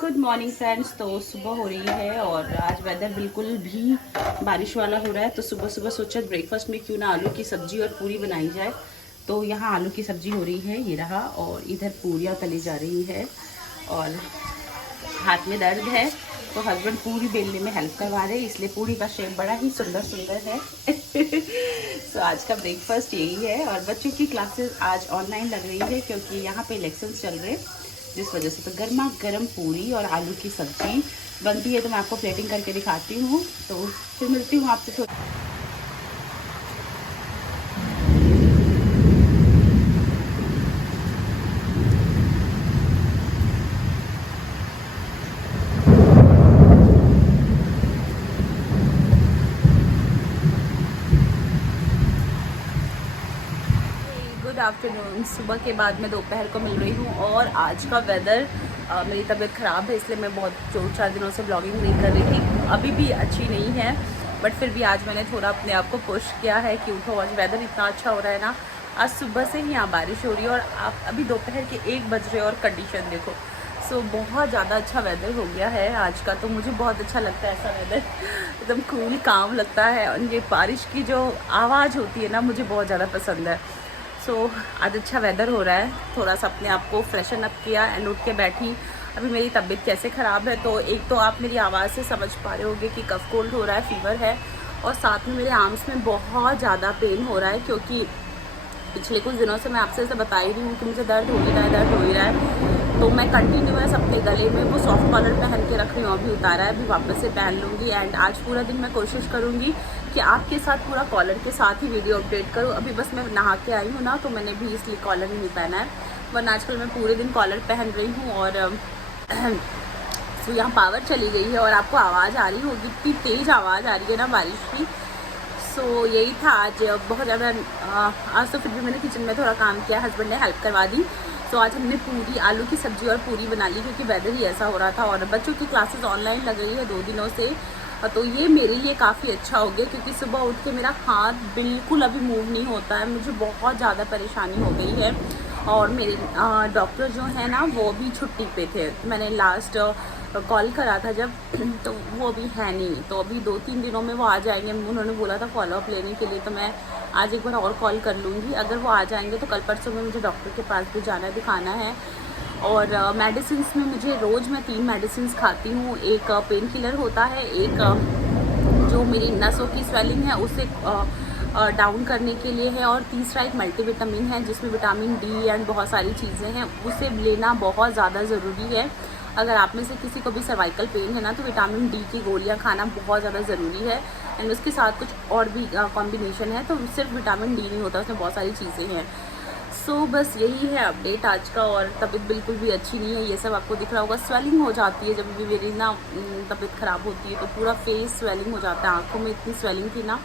Good morning friends. तो सुबह हो रही है और आज वेदर बिल्कुल भी बारिश वाला हो रहा है। तो सुबह सुबह सोचा ब्रेकफास्ट में क्यों ना आलू की सब्जी और पूरी बनाई जाए। तो यहाँ आलू की सब्जी हो रही है, ये रहा, और इधर पूरियाँ तली जा रही है और हाथ में दर्द है तो हस्बैंड पूरी बेलने में हेल्प करवा रहे हैं, इसलिए पूरी का शेप बड़ा ही सुंदर सुंदर है। तो आज का ब्रेकफास्ट यही है। और बच्चों की क्लासेस आज ऑनलाइन लग रही है क्योंकि यहाँ पे इलेक्शंस चल रहे हैं, जिस वजह से। तो गर्मा गर्म पूरी और आलू की सब्जी बनती है, तो मैं आपको प्लेटिंग करके दिखाती हूँ। तो फिर मिलती हूँ आपसे थोड़ी। Good afternoon. सुबह के बाद मैं दोपहर को मिल रही हूँ और आज का वेदर, मेरी तबीयत ख़राब है इसलिए मैं बहुत 4 दिनों से ब्लॉगिंग नहीं कर रही थी, अभी भी अच्छी नहीं है, बट फिर भी आज मैंने थोड़ा अपने आप को पुश किया है कि उठो, आज वेदर इतना अच्छा हो रहा है ना। आज सुबह से ही यहाँ बारिश हो रही है और आप अभी दोपहर के 1 बज रहे और कंडीशन देखो। सो बहुत ज़्यादा अच्छा वेदर हो गया है आज का, तो मुझे बहुत अच्छा लगता है ऐसा वेदर। एकदम कूल काम लगता है और ये बारिश की जो आवाज़ होती है ना, मुझे बहुत ज़्यादा पसंद है। सो आज अच्छा वेदर हो रहा है, थोड़ा सा अपने आप को फ्रेशन अप किया एंड उठ के बैठी। अभी मेरी तबीयत कैसे ख़राब है, तो एक तो आप मेरी आवाज़ से समझ पा रहे होंगे कि कफ कोल्ड हो रहा है, फीवर है, और साथ में मेरे आर्म्स में बहुत ज़्यादा पेन हो रहा है क्योंकि पिछले कुछ दिनों से मैं आपसे ऐसे बता ही रही हूँ कि मुझे दर्द हो ही रहा है, दर्द हो ही रहा है। तो मैं कंटिन्यूअस अपने गले में वो सॉफ्ट कॉलर पहन के रख रही हूँ, अभी उतारा है, अभी वापस से पहन लूँगी। एंड आज पूरा दिन मैं कोशिश करूँगी कि आपके साथ पूरा कॉलर के साथ ही वीडियो अपडेट करूँ। अभी बस मैं नहा के आई हूँ ना, तो मैंने भी इसलिए कॉलर नहीं पहना है, वरना आजकल मैं पूरे दिन कॉलर पहन रही हूँ। और तो यहाँ पावर चली गई है और आपको आवाज़ आ रही होगी, इतनी तेज़ आवाज़ आ रही है ना बारिश की। सो यही था आज, बहुत ज़्यादा। आज तो फिर भी मैंने किचन में थोड़ा काम किया, हस्बैंड ने हेल्प करवा दी। तो आज हमने पूरी, आलू की सब्ज़ी और पूरी बना ली क्योंकि वेदर ही ऐसा हो रहा था और बच्चों की क्लासेस ऑनलाइन लग रही है 2 दिनों से। तो ये मेरे लिए काफ़ी अच्छा हो गया क्योंकि सुबह उठ के मेरा हाथ बिल्कुल अभी मूव नहीं होता है, मुझे बहुत ज़्यादा परेशानी हो गई है। और मेरे डॉक्टर जो है ना, वो भी छुट्टी पे थे। मैंने लास्ट कॉल करा था जब, तो वो अभी है नहीं, तो अभी 2-3 दिनों में वो आ जाएंगे। उन्होंने बोला था फॉलोअप लेने के लिए, तो मैं आज एक बार और कॉल कर लूँगी। अगर वो आ जाएंगे तो कल परसों में मुझे डॉक्टर के पास भी जाना है, दिखाना है। और मेडिसिन्स में मुझे रोज़ मैं 3 मेडिसिन्स खाती हूँ। एक पेन किलर होता है, एक जो मेरी नसों की स्वेलिंग है उसे डाउन करने के लिए है, और तीसरा एक मल्टीविटामिन है जिसमें विटामिन डी एंड बहुत सारी चीज़ें हैं, उसे लेना बहुत ज़्यादा ज़रूरी है। अगर आप में से किसी को भी सर्वाइकल पेन है ना, तो विटामिन डी की गोलियां खाना बहुत ज़्यादा ज़रूरी है। एंड उसके साथ कुछ और भी कॉम्बिनेशन है, तो सिर्फ विटामिन डी नहीं होता, उसमें बहुत सारी चीज़ें हैं। सो बस यही है अपडेट आज का। और तबीयत बिल्कुल भी अच्छी नहीं है, ये सब आपको दिख रहा होगा। स्वेलिंग हो जाती है जब भी मेरी ना तबीयत ख़राब होती है, तो पूरा फेस स्वेलिंग हो जाता है, आँखों में इतनी स्वेलिंग थी ना।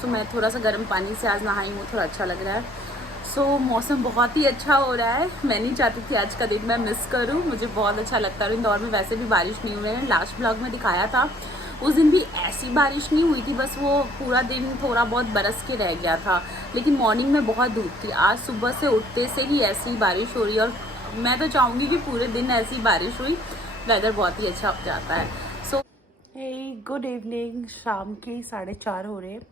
सो मैं थोड़ा सा गर्म पानी से आज नहाई हूँ, थोड़ा अच्छा लग रहा है। सो मौसम बहुत ही अच्छा हो रहा है, मैं नहीं चाहती थी आज का दिन मैं मिस करूँ, मुझे बहुत अच्छा लगता है। इंदौर में वैसे भी बारिश नहीं हुई है, लास्ट ब्लॉग में दिखाया था, उस दिन भी ऐसी बारिश नहीं हुई थी, बस वो पूरा दिन थोड़ा बहुत बरस के रह गया था, लेकिन मॉर्निंग में बहुत धूप थी। आज सुबह से उठते से ही ऐसी बारिश हो रही है और मैं तो चाहूँगी कि पूरे दिन ऐसी बारिश हुई, वेदर बहुत ही अच्छा हो जाता है। सो हे गुड इवनिंग, शाम के 4:30 हो रहे हैं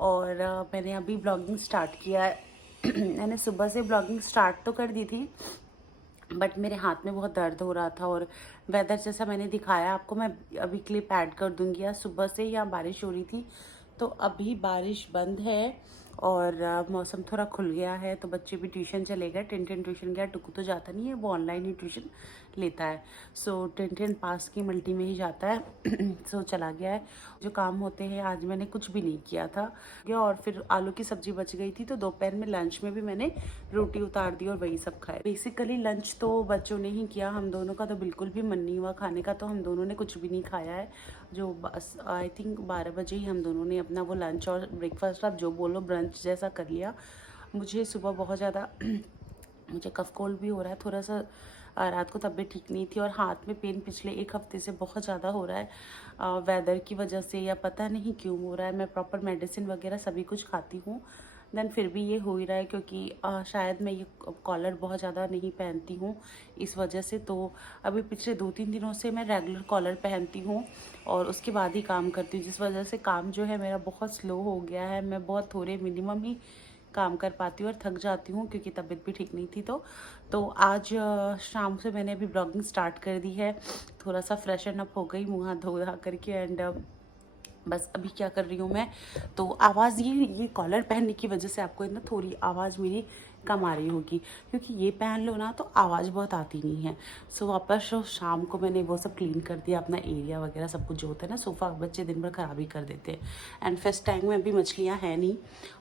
और मैंने अभी ब्लॉगिंग स्टार्ट किया है। मैंने सुबह से ब्लॉगिंग स्टार्ट तो कर दी थी, बट मेरे हाथ में बहुत दर्द हो रहा था। और वेदर जैसा मैंने दिखाया आपको, मैं अभी क्लिप ऐड कर दूंगी। आज सुबह से यहाँ बारिश हो रही थी, तो अभी बारिश बंद है और मौसम थोड़ा खुल गया है, तो बच्चे भी ट्यूशन चले गए। टिन ट्यूशन गया, टुकू तो जाता नहीं है, वो ऑनलाइन ही ट्यूशन लेता है। सो टिन पास की मल्टी में ही जाता है। सो चला गया है। जो काम होते हैं आज मैंने कुछ भी नहीं किया था। और फिर आलू की सब्जी बच गई थी, तो दोपहर में लंच में भी मैंने रोटी उतार दी और वही सब खाए। बेसिकली लंच तो बच्चों ने ही किया, हम दोनों का तो बिल्कुल भी मन नहीं हुआ खाने का, तो हम दोनों ने कुछ भी नहीं खाया है। जो बस आई थिंक 12 बजे ही हम दोनों ने अपना वो लंच और ब्रेकफास्ट, आप जो बोलो, ब्रंच जैसा कर लिया। मुझे सुबह बहुत ज़्यादा मुझे कफ कोल्ड भी हो रहा है थोड़ा सा, रात को तबीयत ठीक नहीं थी और हाथ में पेन पिछले 1 हफ्ते से बहुत ज़्यादा हो रहा है, वेदर की वजह से या पता नहीं क्यों हो रहा है। मैं प्रॉपर मेडिसिन वगैरह सभी कुछ खाती हूँ, देन फिर भी ये हो ही रहा है क्योंकि शायद मैं ये कॉलर बहुत ज़्यादा नहीं पहनती हूँ इस वजह से। तो अभी पिछले 2-3 दिनों से मैं रेगुलर कॉलर पहनती हूँ और उसके बाद ही काम करती हूँ, जिस वजह से काम जो है मेरा बहुत स्लो हो गया है। मैं बहुत थोड़े मिनिमम ही काम कर पाती हूँ और थक जाती हूँ क्योंकि तबीयत भी ठीक नहीं थी। तो आज शाम से मैंने अभी ब्लॉगिंग स्टार्ट कर दी है। थोड़ा सा फ्रेशन अप हो गई, मुँह हाथ धो धा करके, एंड बस अभी क्या कर रही हूँ मैं, तो आवाज़ ये कॉलर पहनने की वजह से आपको ना थोड़ी आवाज़ मेरी कम आ रही होगी, क्योंकि ये पहन लो ना तो आवाज़ बहुत आती नहीं है। सो वापस शाम को मैंने वो सब क्लीन कर दिया, अपना एरिया वगैरह सब कुछ जो होता है ना, सोफ़ा बच्चे दिन भर ख़राब ही कर देते हैं। एंड फिश टैंक में अभी मछलियाँ हैं नहीं,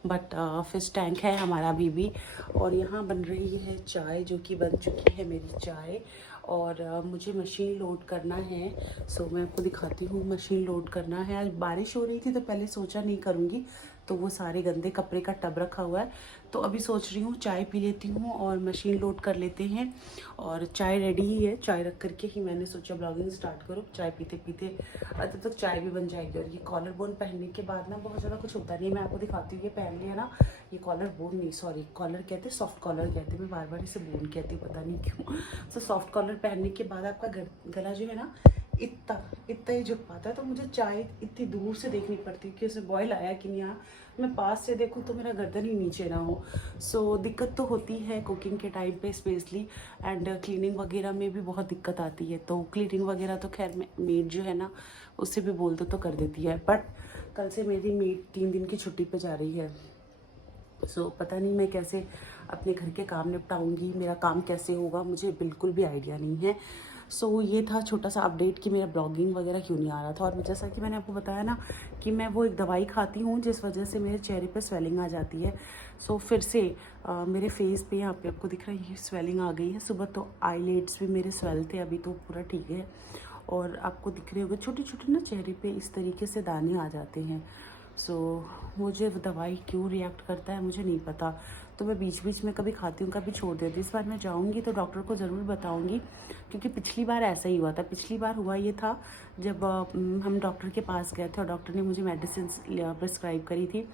बट फिश टैंक है हमारा अभी भी। और यहाँ बन रही है चाय, जो कि बन चुकी है मेरी चाय। और मुझे मशीन लोड करना है। सो मैं आपको दिखाती हूँ, मशीन लोड करना है। आज बारिश हो रही थी तो पहले सोचा नहीं करूँगी, तो वो सारे गंदे कपड़े का टब रखा हुआ है, तो अभी सोच रही हूँ चाय पी लेती हूँ और मशीन लोड कर लेते हैं। और चाय रेडी ही है, चाय रख करके ही मैंने सोचा ब्लॉगिंग स्टार्ट करूँ। चाय पीते पीते तब तक चाय भी बन जाएगी। और ये कॉलर बोन पहनने के बाद ना बहुत ज़्यादा कुछ होता नहीं। मैं आपको दिखाती हूँ, ये पहन लिया ना, ये कॉलर बोन नहीं, सॉरी कॉलर कहते, सॉफ्ट कॉलर कहते, मैं बार बार इसे बोन कहती हूँ, पता नहीं क्यों। सो सॉफ्ट कॉलर पहनने के बाद आपका गला जो है ना इतना इतना ही झुक पाता है। तो मुझे चाय इतनी दूर से देखनी पड़ती है कि उसमें बॉयल आया कि नहीं आया। मैं पास से देखूँ तो मेरा गर्दन ही नीचे ना हो। सो दिक्कत तो होती है कुकिंग के टाइम पे स्पेशली, एंड क्लीनिंग वगैरह में भी बहुत दिक्कत आती है। तो क्लीनिंग वगैरह तो खैर मेड जो है ना, उससे भी बोल दो तो कर देती है, बट कल से मेरी मेड 3 दिन की छुट्टी पे जा रही है। सो पता नहीं मैं कैसे अपने घर के काम निपटाऊंगी, मेरा काम कैसे होगा, मुझे बिल्कुल भी आइडिया नहीं है। सो ये था छोटा सा अपडेट कि मेरा ब्लॉगिंग वगैरह क्यों नहीं आ रहा था। और जैसा कि मैंने आपको बताया ना कि मैं वो एक दवाई खाती हूँ जिस वजह से मेरे चेहरे पे स्वेलिंग आ जाती है। सो फिर से मेरे फेस पे यहाँ पे आपको दिख रहा है, ये स्वेलिंग आ गई है। सुबह तो आईलिड्स भी मेरे स्वेल थे, अभी तो पूरा ठीक है। और आपको दिख रहे होंगे छोटे छोटे ना चेहरे पे इस तरीके से दाने आ जाते हैं। सो मुझे दवाई क्यों रिएक्ट करता है मुझे नहीं पता, तो मैं बीच बीच में कभी खाती हूँ कभी छोड़ देती हूँ। इस बार मैं जाऊँगी तो डॉक्टर को ज़रूर बताऊँगी, क्योंकि पिछली बार ऐसा ही हुआ था। पिछली बार हुआ ये था जब हम डॉक्टर के पास गए थे और डॉक्टर ने मुझे मेडिसिन प्रिस्क्राइब करी थी,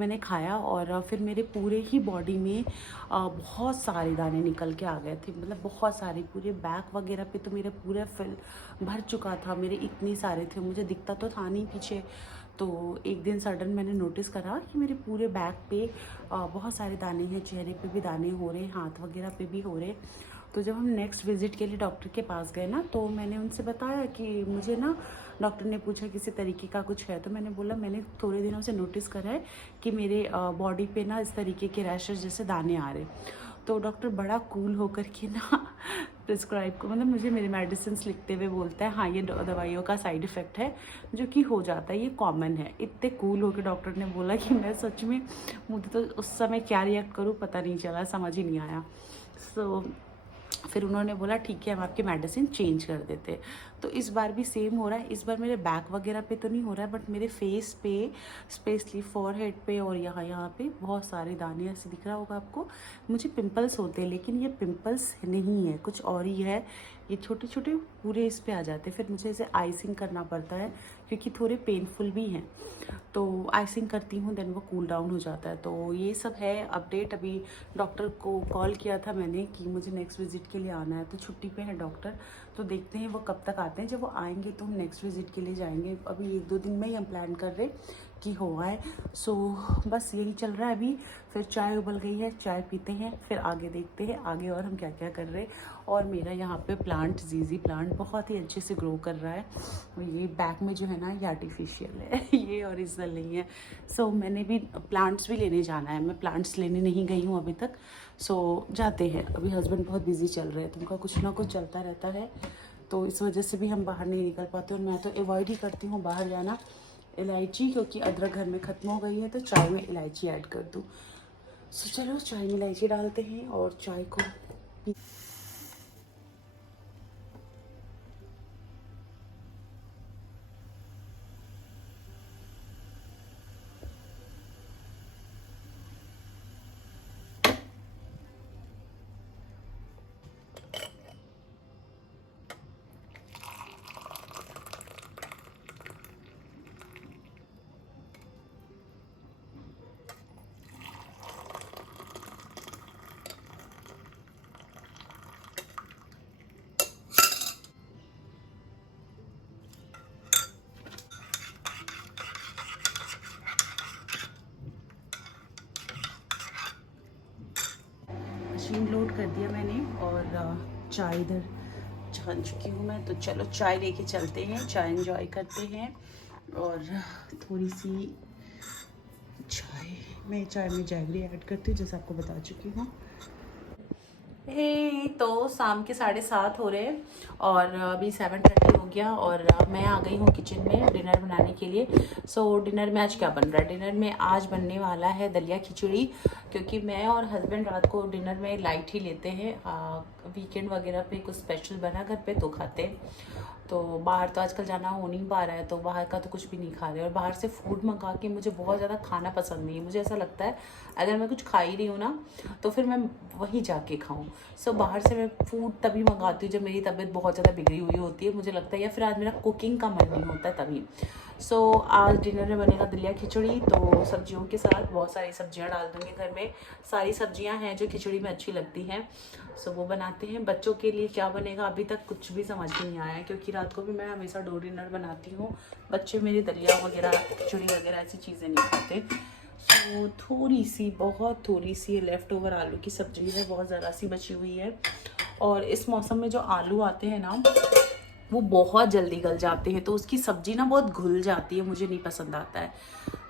मैंने खाया और फिर मेरे पूरे ही बॉडी में बहुत सारे दाने निकल के आ गए थे। मतलब बहुत सारे, पूरे बैक वगैरह पे तो मेरे पूरे फिल भर चुका था, मेरे इतने सारे थे, मुझे दिखता तो था नहीं पीछे। तो एक दिन सडन मैंने नोटिस करा कि मेरे पूरे बैक पे बहुत सारे दाने हैं, चेहरे पे भी दाने हो रहे, हाथ वगैरह पे भी हो रहे। तो जब हम नेक्स्ट विज़िट के लिए डॉक्टर के पास गए ना, तो मैंने उनसे बताया कि मुझे ना, डॉक्टर ने पूछा किसी तरीके का कुछ है, तो मैंने बोला मैंने थोड़े दिनों से नोटिस करा है कि मेरे बॉडी पे ना इस तरीके के रैशेज जैसे दाने आ रहे। तो डॉक्टर बड़ा कूल होकर के ना प्रिस्क्राइब को, मतलब मुझे मेरी मेडिसिन लिखते हुए बोलता है हाँ ये दवाइयों का साइड इफ़ेक्ट है, जो कि हो जाता है, ये कॉमन है। इतने कूल होकर डॉक्टर ने बोला कि मैं सच में, मुझे तो उस समय क्या रिएक्ट करूँ पता नहीं चला, समझ ही नहीं आया। सो फिर उन्होंने बोला ठीक है हम आपकी मेडिसिन चेंज कर देते। तो इस बार भी सेम हो रहा है। इस बार मेरे बैक वगैरह पे तो नहीं हो रहा है, बट मेरे फेस पे, स्पेशली फॉरहेड पे और यहाँ पे बहुत सारे दाने ऐसे दिख रहा होगा आपको। मुझे पिंपल्स होते हैं, लेकिन ये पिंपल्स नहीं है, कुछ और ही है। ये छोटे छोटे पूरे इस पे आ जाते हैं, फिर मुझे इसे आइसिंग करना पड़ता है क्योंकि थोड़े पेनफुल भी हैं। तो आइसिंग करती हूँ, देन वो कूल डाउन हो जाता है। तो ये सब है अपडेट। अभी डॉक्टर को कॉल किया था मैंने कि मुझे नेक्स्ट विज़िट के लिए आना है, तो छुट्टी पे है डॉक्टर, तो देखते हैं वो कब तक आते हैं। जब वो आएंगे तो हम नेक्स्ट विज़िट के लिए जाएंगे। अभी 1-2 दिन में ही हम प्लान कर रहे कि हो आए। सो बस यही चल रहा है अभी। फिर चाय उबल गई है, चाय पीते हैं, फिर आगे देखते हैं आगे और हम क्या क्या कर रहे हैं। और मेरा यहाँ पे प्लांट, जीजी प्लांट बहुत ही अच्छे से ग्रो कर रहा है। ये बैक में जो है ना, ये आर्टिफिशियल है ये ओरिजिनल नहीं है। सो मैंने भी प्लांट्स भी लेने जाना है, मैं प्लांट्स लेने नहीं गई हूँ अभी तक। सो जाते हैं, अभी हस्बैंड बहुत बिजी चल रहे हैं, तो उनका कुछ ना कुछ चलता रहता है, तो इस वजह से भी हम बाहर नहीं निकल पाते। और मैं तो अवॉइड ही करती हूँ बाहर जाना। इलायची, क्योंकि अदरक घर में ख़त्म हो गई है, तो चाय में इलायची ऐड कर दूँ। सो चलो चाय में इलायची डालते हैं और चाय को चाय इधर छान चुकी हूँ मैं, तो चलो चाय लेके चलते हैं, चाय एंजॉय करते हैं। और थोड़ी सी चाय, मैं चाय में जैगरी ऐड करती हूँ जैसे आपको बता चुकी हूँ। तो शाम के 7:30 हो रहे हैं और अभी 7:30 हो गया और मैं आ गई हूँ किचन में डिनर बनाने के लिए। सो डिनर में आज क्या बन रहा है? डिनर में आज बनने वाला है दलिया खिचड़ी, क्योंकि मैं और हस्बैंड रात को डिनर में लाइट ही लेते हैं। वीकेंड वगैरह पे कुछ स्पेशल बना घर पे तो खाते हैं, तो बाहर तो आजकल जाना हो नहीं पा रहा है, तो बाहर का तो कुछ भी नहीं खा रहे। और बाहर से फूड मंगा के मुझे बहुत ज़्यादा खाना पसंद नहीं है। मुझे ऐसा लगता है अगर मैं कुछ खा ही रही हूँ ना तो फिर मैं वहीं जाके खाऊं। सो बाहर से मैं फूड तभी मंगाती हूँ जब मेरी तबीयत बहुत ज़्यादा बिगड़ी हुई होती है, मुझे लगता है, या फिर आज मेरा कुकिंग का मन नहीं होता है तभी। सो आज डिनर में बनेगा दलिया खिचड़ी, तो सब्जियों के साथ बहुत सारी सब्जियां डाल दूँगी। घर में सारी सब्जियां हैं जो खिचड़ी में अच्छी लगती हैं, सो वो बनाते हैं। बच्चों के लिए क्या बनेगा अभी तक कुछ भी समझ नहीं आया है, क्योंकि रात को भी मैं हमेशा डो डिनर बनाती हूँ। बच्चे मेरे दलिया वगैरह खिचड़ी वगैरह ऐसी चीज़ें नहीं खाते। सो थोड़ी सी, बहुत थोड़ी सी लेफ़्ट ओवर आलू की सब्ज़ी है, बहुत ज़रा सी बची हुई है। और इस मौसम में जो आलू आते हैं ना वो बहुत जल्दी गल जाते हैं, तो उसकी सब्ज़ी ना बहुत घुल जाती है, मुझे नहीं पसंद आता है।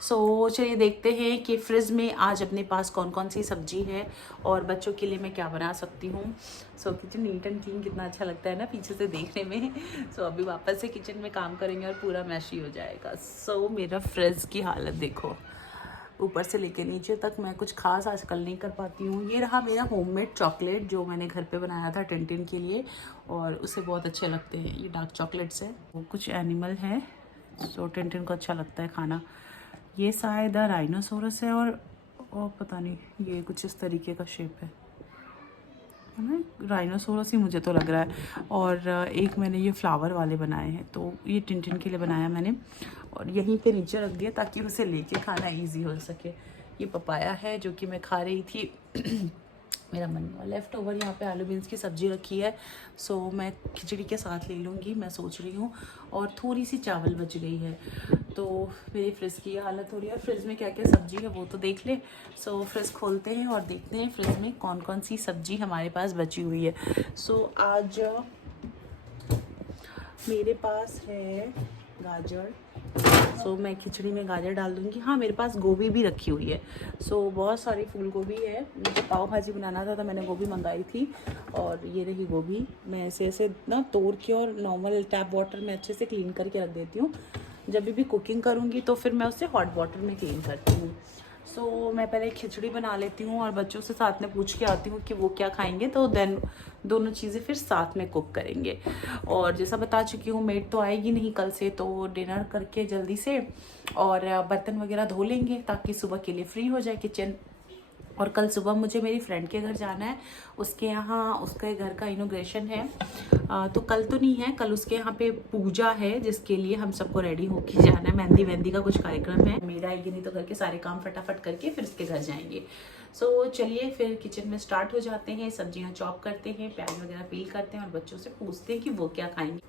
सो चलिए देखते हैं कि फ्रिज में आज अपने पास कौन कौन सी सब्ज़ी है और बच्चों के लिए मैं क्या बना सकती हूँ। सो किचन नीट एंड क्लीन कितना अच्छा लगता है ना पीछे से देखने में। सो अभी वापस से किचन में काम करेंगे और पूरा मैशी हो जाएगा। सो मेरा फ्रिज की हालत देखो, ऊपर से लेके नीचे तक मैं कुछ खास आजकल नहीं कर पाती हूँ। ये रहा मेरा होममेड चॉकलेट जो मैंने घर पे बनाया था टिनटिन के लिए, और उसे बहुत अच्छे लगते हैं। ये डार्क चॉकलेट्स है, वो कुछ एनिमल है, सो टिनटिन को अच्छा लगता है खाना। ये शायद राइनोसोरस है और पता नहीं ये कुछ इस तरीके का शेप है ना, राइनोसोरस ही मुझे तो लग रहा है। और एक मैंने ये फ्लावर वाले बनाए हैं, तो ये टिनटिन के लिए बनाया मैंने और यहीं पे नीचे रख दिया ताकि उसे लेके खाना इजी हो सके। ये पपाया है जो कि मैं खा रही थी। मेरा मन हुआ। लेफ़्ट ओवर यहाँ पे आलू बीन्स की सब्ज़ी रखी है, सो मैं खिचड़ी के साथ ले लूँगी, मैं सोच रही हूँ। और थोड़ी सी चावल बच गई है, तो मेरी फ्रिज की ये हालत हो रही है। फ्रिज में क्या क्या सब्ज़ी है वो तो देख ले। सो फ्रिज खोलते हैं और देखते हैं फ्रिज में कौन कौन सी सब्ज़ी हमारे पास बची हुई है। सो आज मेरे पास है गाजर, सो मैं खिचड़ी में गाजर डाल दूँगी। हाँ, मेरे पास गोभी भी रखी हुई है, सो बहुत सारी फूल गोभी है। मुझे पाव भाजी बनाना था तो मैंने गोभी मंगाई थी, और ये रही गोभी। मैं ऐसे ना तोड़ के और नॉर्मल टैप वाटर में अच्छे से क्लीन करके रख देती हूँ। जब भी कुकिंग करूँगी तो फिर मैं उसे हॉट वाटर में क्लीन करती हूँ। सो मैं पहले खिचड़ी बना लेती हूँ और बच्चों से साथ में पूछ के आती हूँ कि वो क्या खाएंगे, तो देन दोनों चीज़ें फिर साथ में कुक करेंगे। और जैसा बता चुकी हूँ मेड तो आएगी नहीं कल से, तो डिनर करके जल्दी से और बर्तन वगैरह धो लेंगे ताकि सुबह के लिए फ्री हो जाए किचन। और कल सुबह मुझे मेरी फ्रेंड के घर जाना है, उसके यहाँ उसके घर का इनॉग्रेशन है। तो कल तो नहीं है, कल उसके यहाँ पे पूजा है जिसके लिए हम सबको रेडी होके जाना है। मेहंदी वेहंदी का कुछ कार्यक्रम है। मेरा आएगी नहीं तो घर के सारे काम फटाफट करके फिर उसके घर जाएंगे। सो चलिए फिर किचन में स्टार्ट हो जाते हैं। सब्जियाँ चॉप करते हैं, प्याज वगैरह पील करते हैं और बच्चों से पूछते हैं कि वो क्या खाएंगे।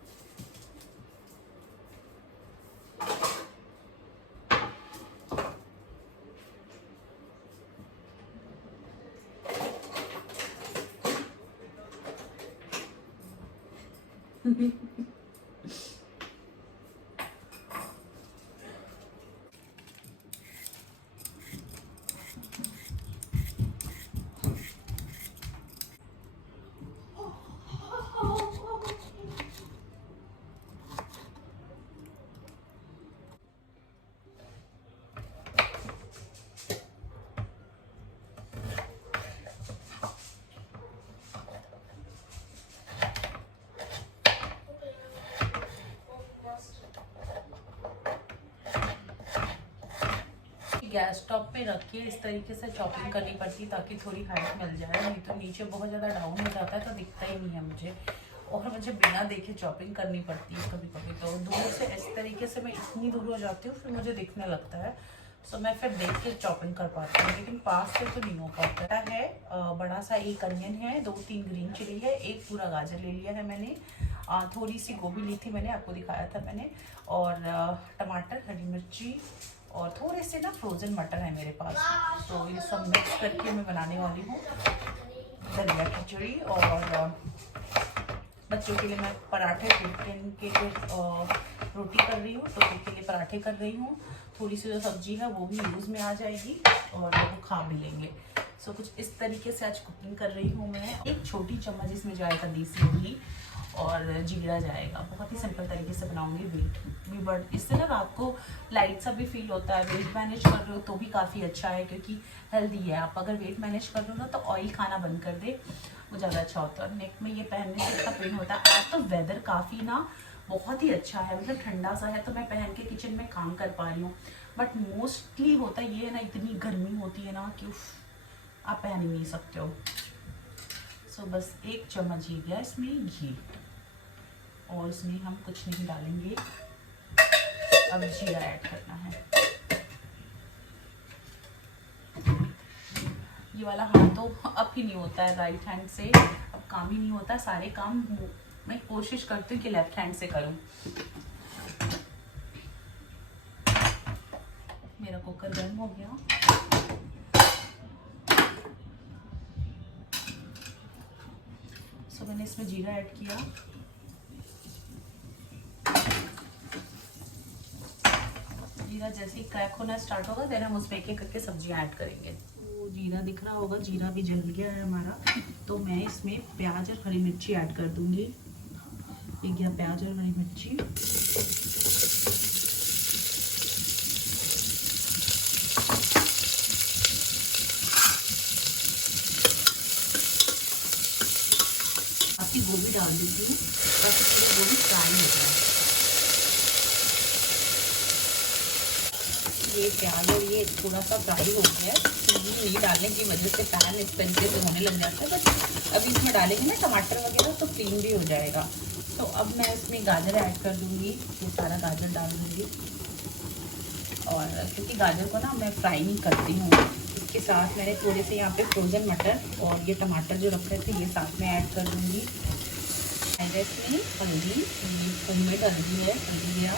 गैस स्टॉप पे रख के इस तरीके से चॉपिंग करनी पड़ती है ताकि थोड़ी हाइट मिल जाए, नहीं तो नीचे बहुत ज़्यादा डाउन हो जाता है तो दिखता ही नहीं है मुझे, और मुझे बिना देखे चॉपिंग करनी पड़ती है कभी कभी। तो दूर से इस तरीके से मैं इतनी दूर हो जाती हूँ फिर मुझे दिखने लगता है, सो मैं फिर देख के चॉपिंग कर पाती हूँ, लेकिन पास से तो नहीं हो पाता है। बड़ा सा एक अनियन है, 2-3 ग्रीन चिली है, एक पूरा गाजर ले लिया है मैंने, थोड़ी सी गोभी ली थी मैंने, आपको दिखाया था मैंने, और टमाटर, हरी मिर्ची और थोड़े से ना फ्रोज़न मटर है मेरे पास। तो ये सब मिक्स करके मैं बनाने वाली हूँ दलिया खिचड़ी। और बच्चों के लिए मैं पराठे प्रोटीन के रोटी कर रही हूँ, तो उनके लिए पराठे कर रही हूँ। थोड़ी सी जो सब्जी है वो भी यूज़ में आ जाएगी और वो खा भी लेंगे। सो कुछ इस तरीके से आज कुकिंग कर रही हूँ मैं। एक छोटी चम्मच इसमें जाएगा देसी घी और जीरा जाएगा। बहुत ही सिंपल तरीके से बनाऊंगी। वेट भी बढ़, इससे ना आपको लाइट सा भी फील होता है। वेट मैनेज कर रहे हो तो भी काफ़ी अच्छा है, क्योंकि हेल्दी है। आप अगर वेट मैनेज कर रहे हो ना तो ऑयल खाना बंद कर दे, वो ज़्यादा अच्छा होता है। नेक में ये पहनने से इसका पेन होता है। आज तो वेदर काफ़ी ना बहुत ही अच्छा है, मतलब ठंडा सा है, तो मैं पहन के किचन में काम कर पा रही हूँ। बट मोस्टली होता ये है ना, इतनी गर्मी होती है ना कि आप पहन ही नहीं सकते हो। सो बस 1 चम्मच ही गया इसमें घी, और इसमें हम कुछ नहीं डालेंगे। अब जीरा ऐड करना है। ये वाला हाथ तो अब ही नहीं होता है राइट हैंड से, अब काम ही नहीं होता। सारे काम मैं कोशिश करती हूँ कि लेफ्ट हैंड से करूँ। मेरा कुकर गर्म हो गया। सो मैंने इसमें जीरा ऐड किया। जीरा जैसे ही क्रैक होना स्टार्ट होगा देन हम उसमें एक एक करके सब्जियां ऐड करेंगे। तो जीरा दिख रहा होगा, जीरा भी जल गया है हमारा। तो मैं इसमें प्याज और हरी मिर्ची ऐड कर दूंगी। एक गया प्याज और हरी मिर्ची। बाकी गोभी डाल देती हूँ ताकि पूरी गोभी फ्राई हो जाए। ये प्याज और ये थोड़ा सा फ्राई हो गया है। घी नहीं डालने की वजह से पैन इस तरीके से होने लग जाता है, बट अभी इसमें डालेंगे ना टमाटर वगैरह तो क्लीन भी हो जाएगा। तो अब मैं इसमें गाजर ऐड कर दूँगी। ये सारा गाजर डाल दूँगी, और क्योंकि गाजर को ना मैं फ्राई नहीं करती हूँ, इसके साथ मैंने थोड़े से यहाँ पे फ्रोज़न मटर और ये टमाटर जो रखे थे ये साथ में ऐड कर दूँगी। इसमें हल्दी, होममेड हल्दी है, हल्दी दिया,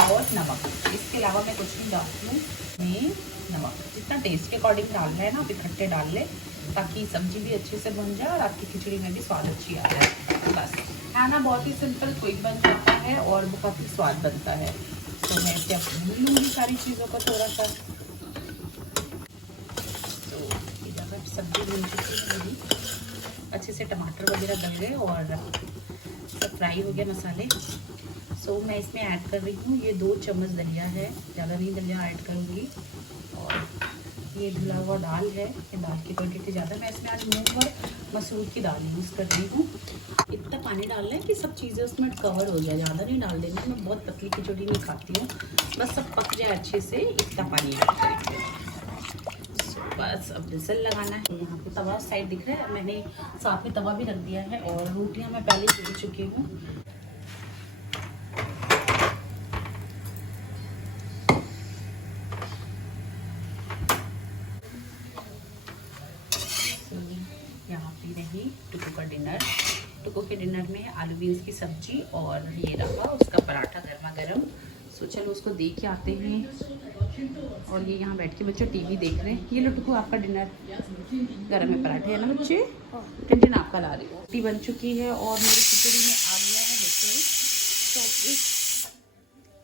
और नमक। इसके अलावा मैं कुछ नहीं डालती हूँ। मैं नमक जितना टेस्ट के अकॉर्डिंग डालना है ना, आप इकट्ठे डाल लें ताकि सब्जी भी अच्छे से बन जाए और आपकी खिचड़ी में भी स्वाद अच्छी आ जाए। बस खाना बहुत ही सिंपल क्विक बन जाता है और बहुत ही स्वाद बनता है। तो मैं इसे अब भून लूँगी सारी चीज़ों को थोड़ा सा। तो अगर सब्जी बन चुकी है मेरी, अच्छे से टमाटर वगैरह डल गए और सब फ्राई हो गया मसाले। सो मैं इसमें ऐड कर रही हूँ, ये 2 चम्मच दलिया है, ज़्यादा नहीं दलिया ऐड करूँगी। और ये धुला हुआ दाल है, ये दाल की क्वांटिटी ज़्यादा, मैं इसमें आज मूंग और मसूर की दाल यूज़ कर रही हूँ। इतना पानी डालना है कि सब चीज़ें उसमें कवर हो जाए, ज़्यादा नहीं डाल देना। मैं बहुत पतली खिचड़ी नहीं खाती हूँ, बस सब पक जाए अच्छे से, इतना पानी ऐड करेंगे। बस अब विसल लगाना है। यहाँ पे तवा साइड दिख रहा है, मैंने साथ में तवा भी रख दिया है और रोटियाँ मैं पहले सेक चुकी हूँ। यहाँ पे रही टुकू का डिनर। टुकू के डिनर में आलू बीन्स की सब्जी और ये रहा उसका पराठा गर्मा गर्म। सो चलो उसको देख के आते हैं। और ये यहाँ बैठ के बच्चे टीवी देख रहे हैं। ये लो टुकू आपका डिनर, गर्म में पराठे है ना बच्चे। टिंटिन आपका ला रही हो। रोटी बन चुकी है और मेरी खिचड़ी में आ गया है विसल। तो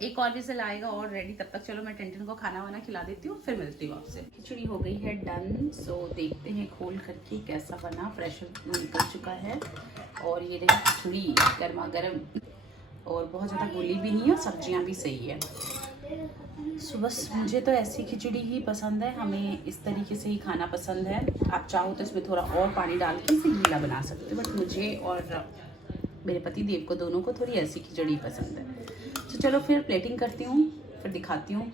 एक और विसल आएगा और रेडी, तब तक चलो मैं टिंटिन को खाना वाना खिला देती हूँ, फिर मिलती हूँ आपसे। खिचड़ी हो गई है डन। सो देखते हैं खोल करके कैसा बना। प्रेशर निकल चुका है और ये रही खिचड़ी गर्मा गर्म, और बहुत ज़्यादा गोली भी नहीं है और सब्जियाँ भी सही है। सो बस मुझे तो ऐसी खिचड़ी ही पसंद है, हमें इस तरीके से ही खाना पसंद है। आप चाहो तो इसमें थोड़ा और पानी डाल के इसे गीला बना सकते हो, बट मुझे और मेरे पति देव को दोनों को थोड़ी ऐसी खिचड़ी पसंद है। तो चलो फिर प्लेटिंग करती हूँ, फिर दिखाती हूँ।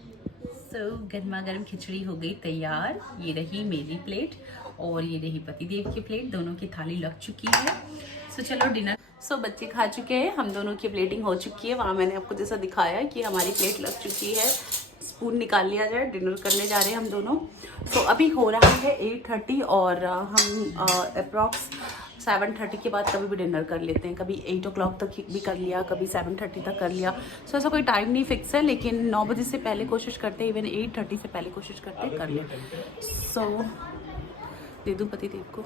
सो गर्मा गर्म खिचड़ी हो गई तैयार। ये रही मेरी प्लेट और ये रही पति देव की प्लेट, दोनों की थाली लग चुकी है। सो चलो डिनर। सो बच्चे खा चुके हैं, हम दोनों की प्लेटिंग हो चुकी है। वहाँ मैंने आपको जैसा दिखाया कि हमारी प्लेट लग चुकी है। स्पून निकाल लिया जाए, डिनर करने जा रहे हैं हम दोनों। सो अभी हो रहा है 8:30 और हम अप्रॉक्स 7:30 के बाद कभी भी डिनर कर लेते हैं। कभी 8 o'clock तक भी कर लिया, कभी 7:30 तक कर लिया। सो ऐसा कोई टाइम नहीं फिक्स है, लेकिन 9 बजे से पहले कोशिश करते हैं, इवन 8:30 से पहले कोशिश करते हैं कर लें। सो दे दूँ पति देव को।